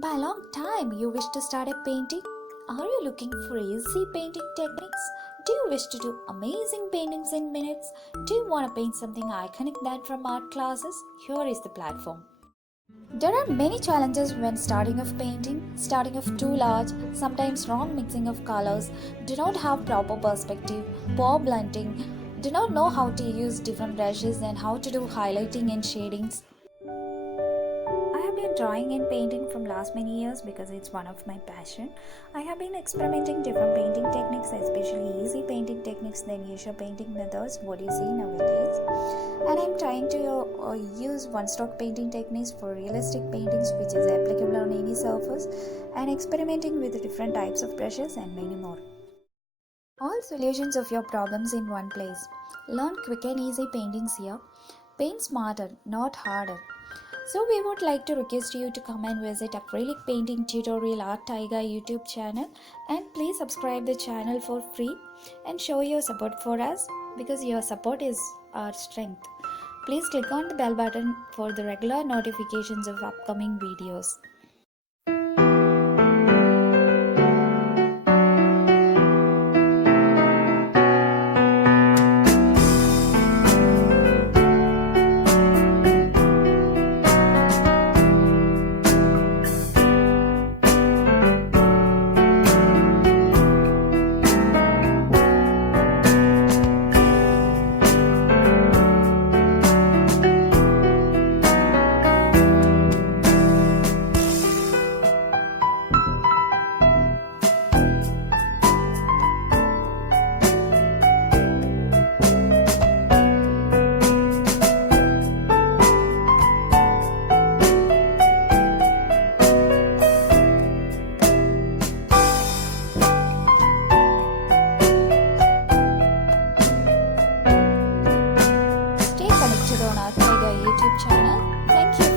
By a long time, you wish to start a painting? Are you looking for easy painting techniques? Do you wish to do amazing paintings in minutes? Do you want to paint something iconic that from art classes? Here is the platform. There are many challenges when starting off painting. Starting off too large, sometimes wrong mixing of colors, do not have proper perspective, poor blending, do not know how to use different brushes and how to do highlighting and shadings. I have been drawing and painting from last many years because it's one of my passion. I have been experimenting different painting techniques, especially easy painting techniques than usual painting methods what you see nowadays. And I'm trying to use one-stroke painting techniques for realistic paintings which is applicable on any surface, and experimenting with different types of brushes and many more. All solutions of your problems in one place. Learn quick and easy paintings here. Paint smarter, not harder. So we would like to request you to come and visit acrylic painting tutorial at Taiga YouTube channel, and please subscribe the channel for free and show your support for us because your support is our strength. Please click on the bell button for the regular notifications of upcoming videos. Stay connected on our Taiga YouTube channel. Thank you.